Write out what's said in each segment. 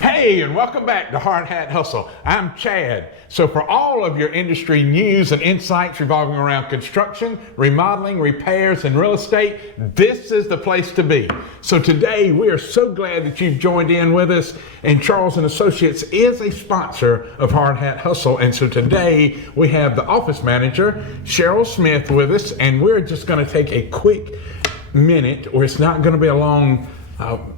Hey, and welcome back to Hardhat Hustle. I'm Chad. So for all of your industry news and insights revolving around construction, remodeling, repairs, and real estate, this is the place to be. So today we are so glad that you've joined in with us, and Charles & Associates is a sponsor of Hardhat Hustle. And so today we have the office manager, Cheryl Smith, with us, and we're just going to take a quick minute, or it's not going to be a long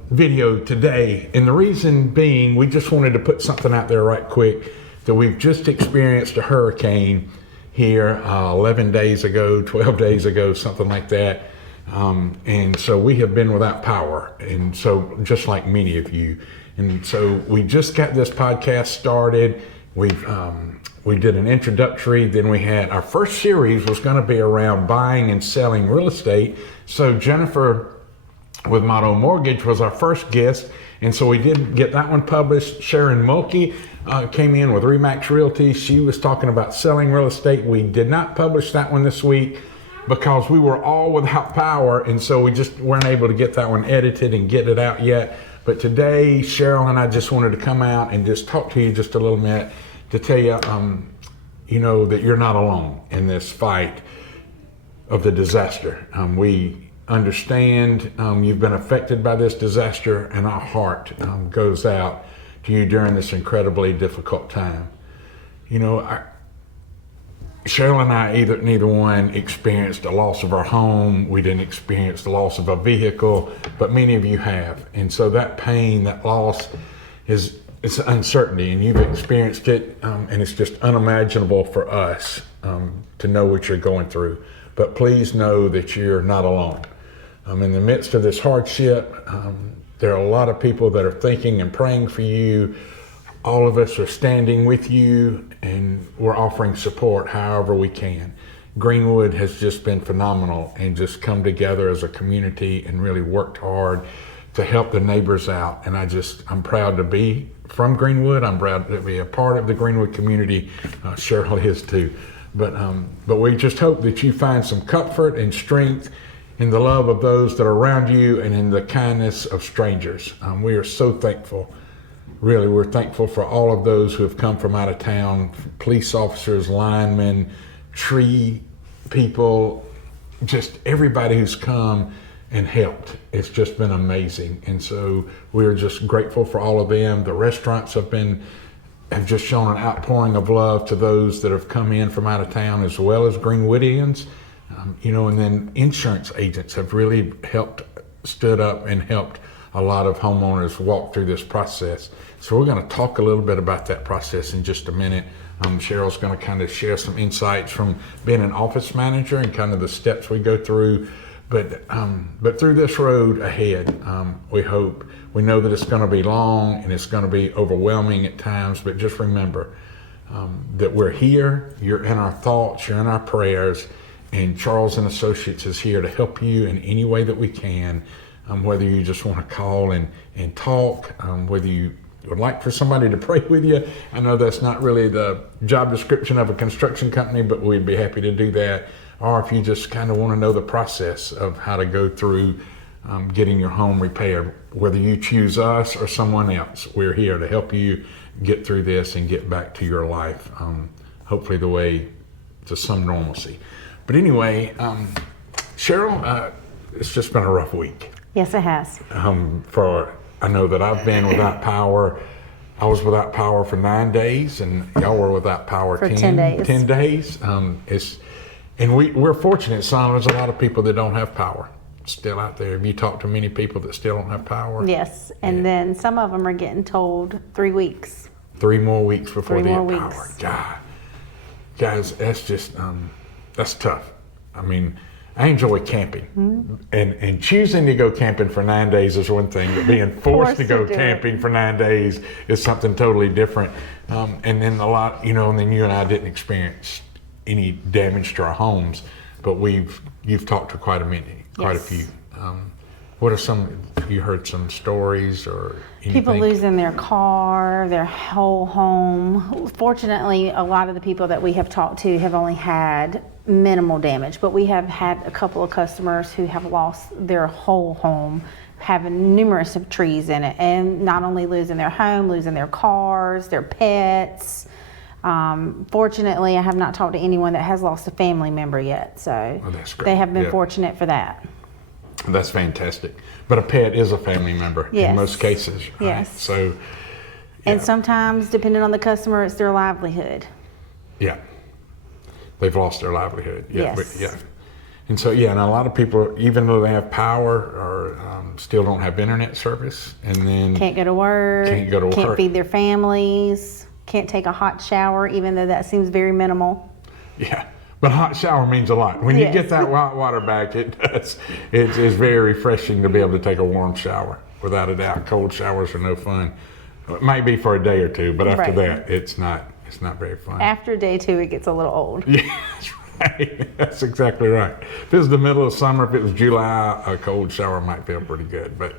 video today, and the reason being we just wanted to put something out there right quick that we've just experienced a hurricane here 11 days ago, 12 days ago, something like that, and so we have been without power, and so just like many of you, and so we just got this podcast started. We did an introductory, then we had our first series was going to be around buying and selling real estate. So Jennifer with Motto Mortgage was our first guest, and so we did get that one published. Sharon Mulkey came in with Remax Realty. She was talking about selling real estate. We did not publish that one this week because we were all without power, and so we just weren't able to get that one edited and get it out yet. But today, Cheryl and I just wanted to come out and just talk to you just a little bit to tell you, that you're not alone in this fight of the disaster. We understand you've been affected by this disaster, and our heart goes out to you during this incredibly difficult time. Cheryl and I, neither one experienced a loss of our home. We didn't experience the loss of a vehicle, but many of you have. And so that pain, that loss it's uncertainty, and you've experienced it, and it's just unimaginable for us to know what you're going through. But please know that you're not alone. In the midst of this hardship, there are a lot of people that are thinking and praying for you. All of us are standing with you, and we're offering support however we can. Greenwood has just been phenomenal and just come together as a community and really worked hard to help the neighbors out. And I'm proud to be from Greenwood. I'm proud to be a part of the Greenwood community. Cheryl is too. But we just hope that you find some comfort and strength in the love of those that are around you and in the kindness of strangers. We are so thankful. Really, we're thankful for all of those who have come from out of town, police officers, linemen, tree people, just everybody who's come and helped. It's just been amazing. And so we're just grateful for all of them. The restaurants have just shown an outpouring of love to those that have come in from out of town, as well as Greenwoodians. And then insurance agents have really stood up and helped a lot of homeowners walk through this process. So we're going to talk a little bit about that process in just a minute. Cheryl's going to kind of share some insights from being an office manager and kind of the steps we go through. But through this road ahead, we know that it's going to be long and it's going to be overwhelming at times, but just remember that we're here, you're in our thoughts, you're in our prayers, and Charles & Associates is here to help you in any way that we can, whether you just want to call and talk, whether you would like for somebody to pray with you. I know that's not really the job description of a construction company, but we'd be happy to do that. Or if you just kind of want to know the process of how to go through getting your home repaired, whether you choose us or someone else, we're here to help you get through this and get back to your life, hopefully the way to some normalcy. But anyway, Cheryl, it's just been a rough week. Yes, it has. I know that I've been without power. I was without power for 9 days, and y'all were without power for 10 days. 10 days. And we're fortunate, son. There's a lot of people that don't have power still out there. Have you talked to many people that still don't have power? Yes, and then some of them are getting told 3 weeks. 3 more weeks before they have power. God, guys, that's just that's tough. I mean, I enjoy camping, and choosing to go camping for 9 days is one thing, but being forced to go camping for 9 days is something totally different. And then and then you and I didn't experience any damage to our homes, but you've talked to quite a few. What are some, you heard some stories or anything? People losing their car, their whole home. Fortunately, a lot of the people that we have talked to have only had minimal damage, but we have had a couple of customers who have lost their whole home, having numerous of trees in it, and not only losing their home, losing their cars, their pets. Fortunately, I have not talked to anyone that has lost a family member yet, so that's great. they have been Yeah. fortunate for that. That's fantastic. But a pet is a family member Yes. in most cases, right? Yes. So, And sometimes, depending on the customer, it's their livelihood. yeah, they've lost their livelihood. Yeah, Yes. yeah. And so, yeah, and a lot of people, even though they have power, or still don't have internet service, and then Can't go to work. Can't go to Can't work. feed their families. Can't take a hot shower, even though that seems very minimal. yeah. But hot shower means a lot. When you Yes. get that hot water back, it does. It's very refreshing to be able to take a warm shower, without a doubt. Cold showers are no fun. It might be for a day or two, but after Right. that, it's not very fun. After day 2, it gets a little old. Yeah, that's right. That's exactly right. If it was the middle of summer, if it was July, a cold shower might feel pretty good. But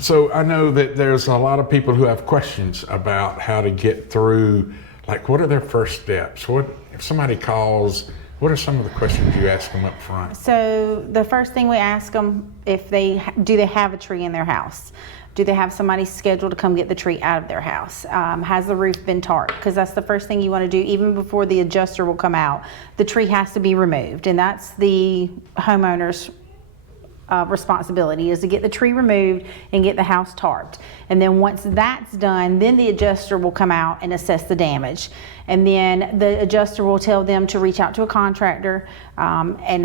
so I know that there's a lot of people who have questions about how to get through. Like, what are their first steps? What if somebody calls? What are some of the questions you ask them up front? So the first thing we ask them, if do they have a tree in their house? Do they have somebody scheduled to come get the tree out of their house? Has the roof been tarped? Because that's the first thing you want to do, even before the adjuster will come out. The tree has to be removed, and that's the homeowner's responsibility, is to get the tree removed and get the house tarped. And then once that's done, then the adjuster will come out and assess the damage. And then the adjuster will tell them to reach out to a contractor and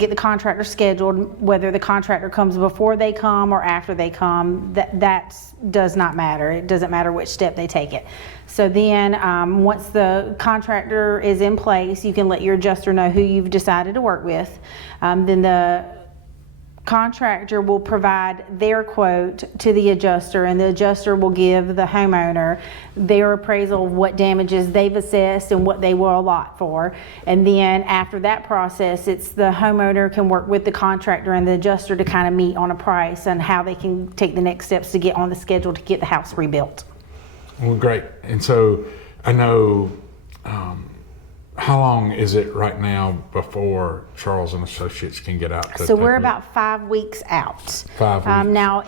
get the contractor scheduled. Whether the contractor comes before they come or after they come, that does not matter. It doesn't matter which step they take it. So then once the contractor is in place, you can let your adjuster know who you've decided to work with. Then the contractor will provide their quote to the adjuster, and the adjuster will give the homeowner their appraisal of what damages they've assessed and what they will allot for. And then after that process, it's the homeowner can work with the contractor and the adjuster to kind of meet on a price and how they can take the next steps to get on the schedule to get the house rebuilt. Well, great. And so I know, how long is it right now before Charles and Associates can get out? So we're about 5 weeks out. 5 weeks. Now,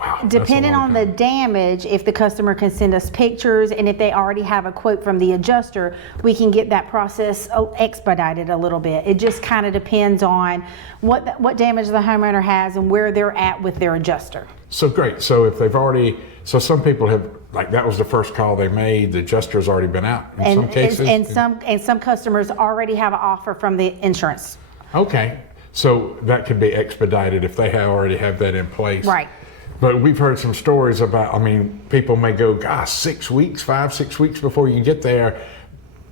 Wow, that's a depending long on the time. damage, if the customer can send us pictures, and if they already have a quote from the adjuster, we can get that process expedited a little bit. It just kind of depends on what damage the homeowner has and where they're at with their adjuster. So great. So if they've already, so some people have, like, that was the first call they made. The adjuster's already been out in some cases. And some customers already have an offer from the insurance. Okay. So that could be expedited if they already have that in place. Right. But we've heard some stories about, I mean, people may go, gosh, 6 weeks, 5-6 weeks before you can get there.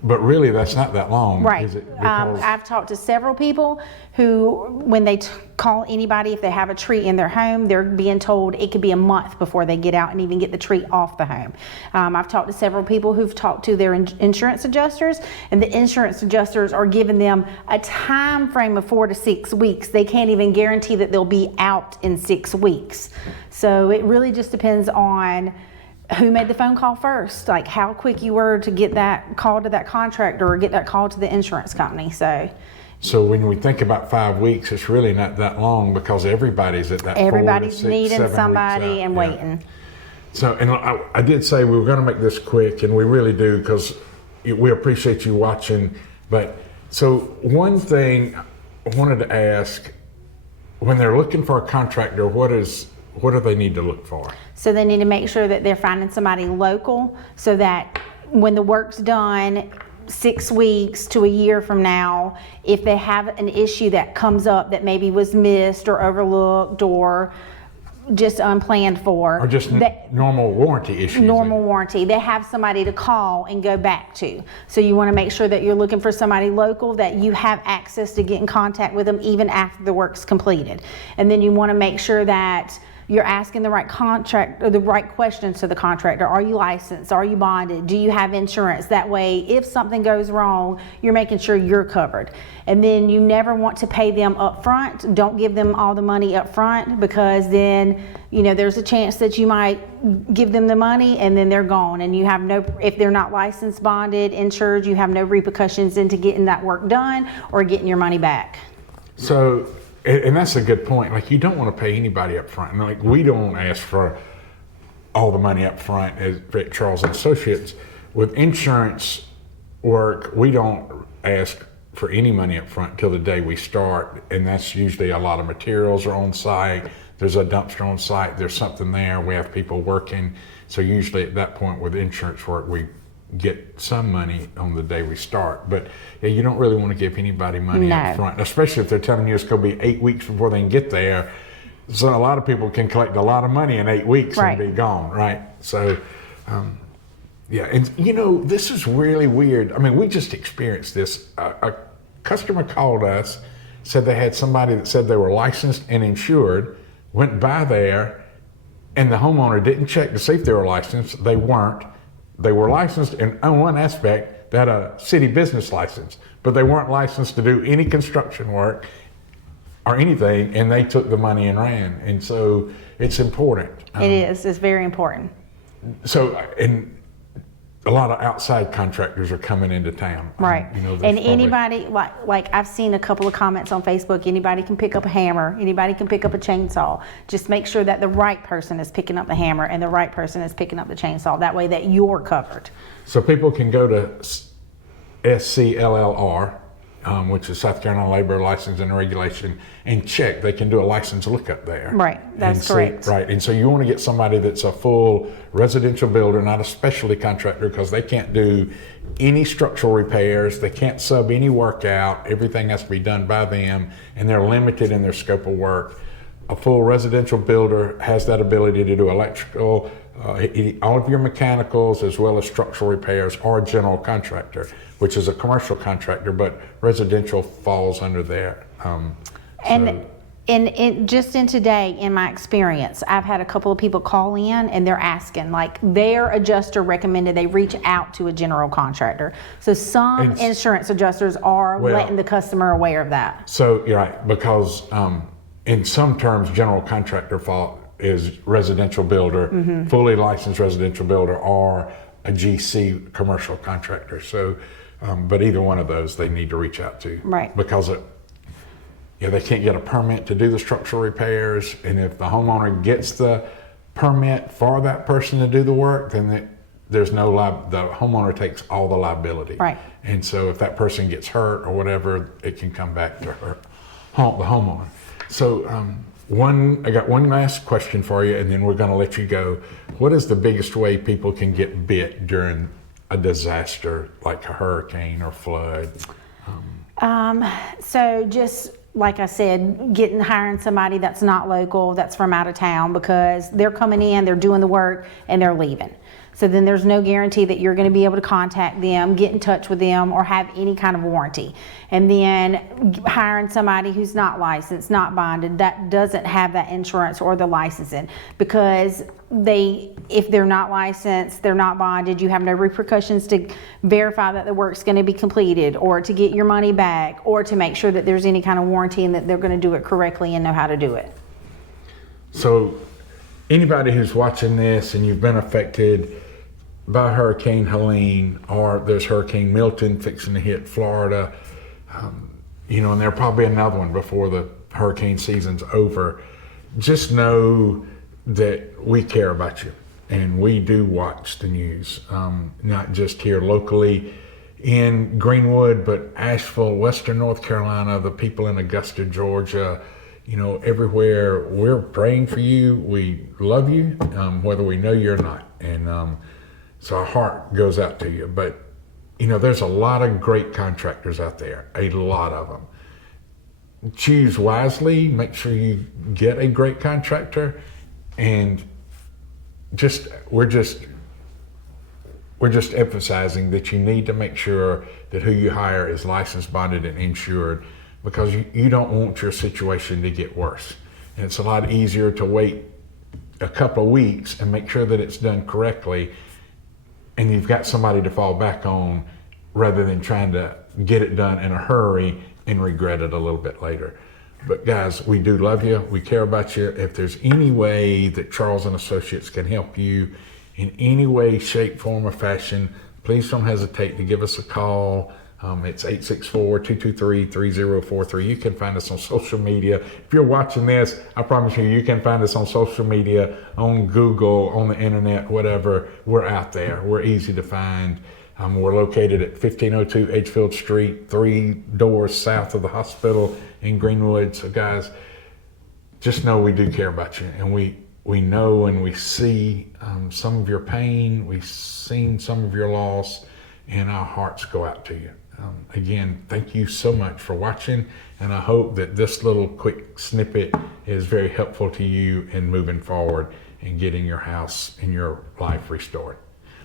But really, that's not that long, Right. is it? Because I've talked to several people who, when they call anybody, if they have a tree in their home, they're being told it could be a month before they get out and even get the tree off the home. I've talked to several people who've talked to their insurance adjusters, and the insurance adjusters are giving them a time frame of 4 to 6 weeks. They can't even guarantee that they'll be out in 6 weeks. So it really just depends on who made the phone call first, like how quick you were to get that call to that contractor or get that call to the insurance company. So when we think about 5 weeks, it's really not that long because everybody's at that 4 to 6, Everybody's 7 needing weeks somebody out. and Yeah. waiting. So, and I did say we were going to make this quick, and we really do, because we appreciate you watching. But so one thing I wanted to ask, when they're looking for a contractor, what do they need to look for? So they need to make sure that they're finding somebody local, so that when the work's done, 6 weeks to a year from now, if they have an issue that comes up that maybe was missed or overlooked or just unplanned for, Or just normal warranty issues? normal warranty, they have somebody to call and go back to. So you want to make sure that you're looking for somebody local, that you have access to get in contact with them even after the work's completed. And then you want to make sure that you're asking the right contract or the right questions to the contractor. Are you licensed? Are you bonded? Do you have insurance? That way, if something goes wrong, you're making sure you're covered. And then you never want to pay them up front. Don't give them all the money up front, because then, you know, there's a chance that you might give them the money and then they're gone, and you have no, if they're not licensed, bonded, insured, you have no repercussions into getting that work done or getting your money back. So, and that's a good point. Like, you don't want to pay anybody up front. And like, we don't ask for all the money up front at Charles and Associates. With insurance work, we don't ask for any money up front until the day we start. And that's usually a lot of materials are on site. There's a dumpster on site. There's something there. We have people working. So usually at that point with insurance work, we get some money on the day we start. But yeah, you don't really want to give anybody money up front, especially if they're telling you it's going to be 8 weeks before they can get there. So a lot of people can collect a lot of money in 8 weeks and be gone, right? So, yeah, and you know, this is really weird. I mean, we just experienced this. A customer called us, said they had somebody that said they were licensed and insured, went by there, and the homeowner didn't check to see if they were licensed. They weren't. They were licensed in on one aspect, they had a city business license, but they weren't licensed to do any construction work or anything, and they took the money and ran. And so it's important. It's very important. So, and a lot of outside contractors are coming into town. Right. You know, and anybody, like I've seen a couple of comments on Facebook, anybody can pick up a hammer, anybody can pick up a chainsaw. Just make sure that the right person is picking up the hammer and the right person is picking up the chainsaw. That way that you're covered. So people can go to SCLLR, which is South Carolina Labor Licensing and Regulation, and check. They can do a license lookup there. Right, that's correct. Right, and so you want to get somebody that's a full residential builder, not a specialty contractor, because they can't do any structural repairs. They can't sub any work out. Everything has to be done by them, and they're limited in their scope of work. A full residential builder has that ability to do electrical, all of your mechanicals, as well as structural repairs, or a general contractor, which is a commercial contractor, but residential falls under there. And just in today, in my experience, I've had a couple of people call in and they're asking, like, their adjuster recommended they reach out to a general contractor. So some insurance adjusters are letting the customer aware of that. So you're right, because in some terms, general contractor is residential builder, fully licensed residential builder, or a GC commercial contractor. So, but either one of those they need to reach out to, right? Because they can't get a permit to do the structural repairs, and if the homeowner gets the permit for that person to do the work, then there's no the homeowner takes all the liability, right? And so if that person gets hurt or whatever, it can come back to the homeowner. So I got one last question for you, and then we're going to let you go. What is the biggest way people can get bit during a disaster like a hurricane or flood? So just like I said, hiring somebody that's not local, that's from out of town, because they're coming in, they're doing the work, and they're leaving. So then there's no guarantee that you're going to be able to contact them, get in touch with them, or have any kind of warranty. And then hiring somebody who's not licensed, not bonded, that doesn't have that insurance or the licensing, because if they're not licensed, they're not bonded, you have no repercussions to verify that the work's going to be completed, or to get your money back, or to make sure that there's any kind of warranty and that they're going to do it correctly and know how to do it. So anybody who's watching this and you've been affected by Hurricane Helene, or there's Hurricane Milton fixing to hit Florida, and there'll probably be another one before the hurricane season's over, just know that we care about you, and we do watch the news, not just here locally in Greenwood, but Asheville, Western North Carolina, the people in Augusta, Georgia, everywhere. We're praying for you. We love you, whether we know you or not. And so our heart goes out to you. But, there's a lot of great contractors out there, a lot of them. Choose wisely, make sure you get a great contractor, and we're just emphasizing that you need to make sure that who you hire is licensed, bonded, and insured, because you don't want your situation to get worse. And it's a lot easier to wait a couple of weeks and make sure that it's done correctly, and you've got somebody to fall back on rather than trying to get it done in a hurry and regret it a little bit later. But guys, we do love you. We care about you. If there's any way that Charles and Associates can help you in any way, shape, form, or fashion, please don't hesitate to give us a call. It's 864-223-3043. You can find us on social media. If you're watching this, I promise you can find us on social media, on Google, on the internet, whatever. We're out there. We're easy to find. We're located at 1502 Edgefield Street, 3 doors south of the hospital in Greenwood. So guys, just know we do care about you, and we know and we see some of your pain. We've seen some of your loss, and our hearts go out to you. Again, thank you so much for watching, and I hope that this little quick snippet is very helpful to you in moving forward and getting your house and your life restored.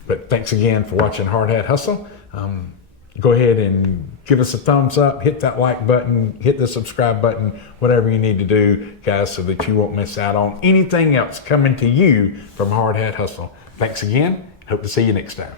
But thanks again for watching Hardhat Hustle. Go ahead and give us a thumbs up, hit that like button, hit the subscribe button, whatever you need to do, guys, so that you won't miss out on anything else coming to you from Hardhat Hustle. Thanks again. Hope to see you next time.